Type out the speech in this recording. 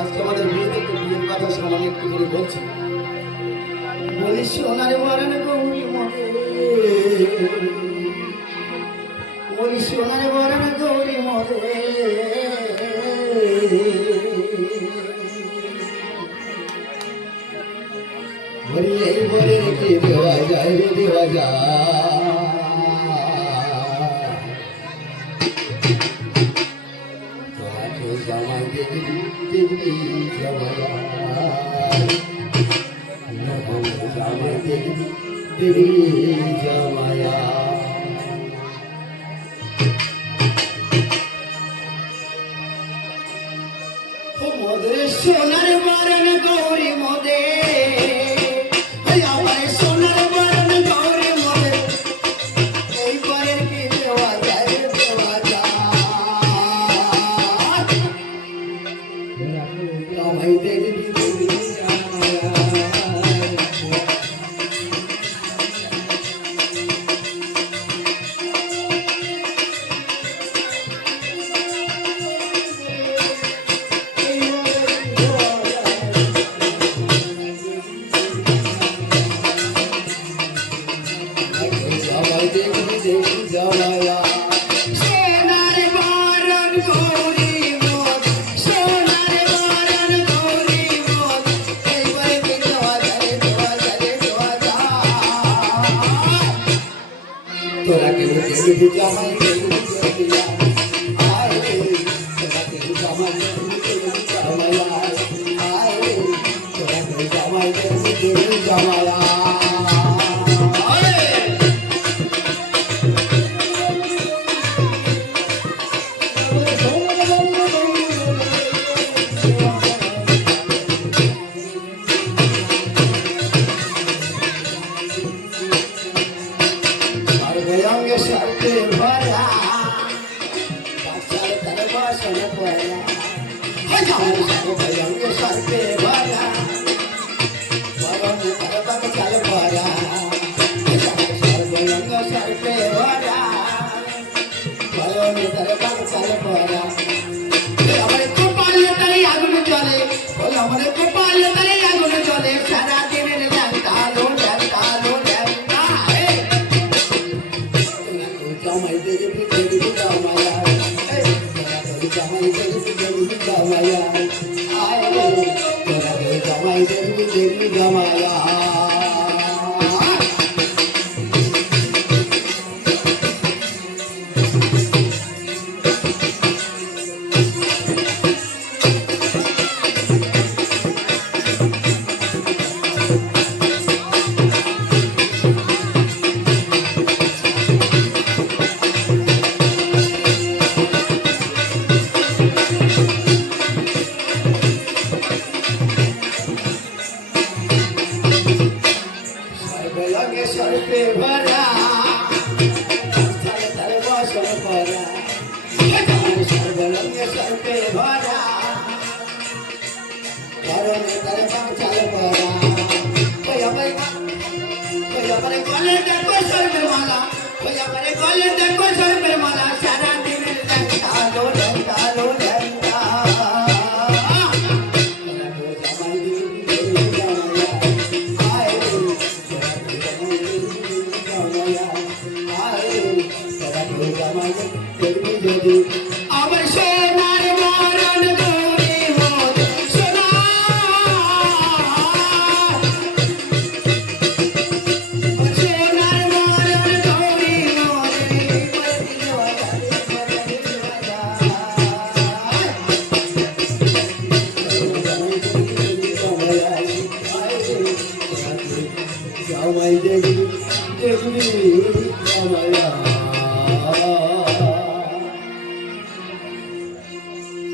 আজকে আমাদের বিয়েতে বিয়ের কথা সামান্য একটু করে বলছি। বলি সোনারে বরেন গৌরী মরে, বলি সোনারে বরেন গৌরী মরে, বলি এই বলে কি দেওয়া যায় রে দেওয়া যায়। জামাই দেখবি দেখবি জামায়া, জামাই দেখবি দেখবি জামায়া। মধুর সোনার বরণ গৌরী মদে, আমার সোনার বরণ গৌরী মদে, এই বরের কি দেওয়া যায় দেওয়া যায়। জামাই দেখবি দেখবি জামায়া, জামায়া। সোনার বরণ গৌরী মদ, সোনার বরণ গৌরী মদ, এই বরে কি দেওয়া যায় দেওয়া যায় দেওয়া যায়। তোরা কেউ দেখবি জামাই দেখবি জামায়া, আয় তোরা কেউ জামাই দেখবি জামায়া, আয় তোরা কেউ জামাই দেখবি জামায়া। সর্বঙ্গে সর্বে ভরা, বাসার তার বাসন পরা, সর্বঙ্গে সর্বে ভরা, বরণে তার বাসার ভরা, সর্বঙ্গে সর্বে ভরা, বরণে তার বাসার ভরা। আমার কপালে তাই আগুন জ্বলে, আমার কপালে তাই আগুন জ্বলে, সারা দিনের জানতালো জানতালো জানতা। জামাই দেখবি দেখবি জামায়া, জামাই দেখবি দেখবি জামায়া, আয় জামাই দেখবি দেখবি জামায়া। সর্বঙ্গে সর্বে ভরা, তার বাসন পরা, সর্বঙ্গে সর্বে ভরা, বরণে তার বাসার ভরা। আমার গলে দেখো সর্বের মালা, আমার গলে দেখো সর্বের মালা, সারা দিনের লেঙ্গালো লেঙ্গালো লেঙ্গা। জামাই দেখবি জামায়া, আয় জামাই দেখবি দেখবি। আমার সোনার বরণ গৌরী মদ, সোনার বরণ গৌরী মদ, জামাই দেখবি দেখবি জামায়া।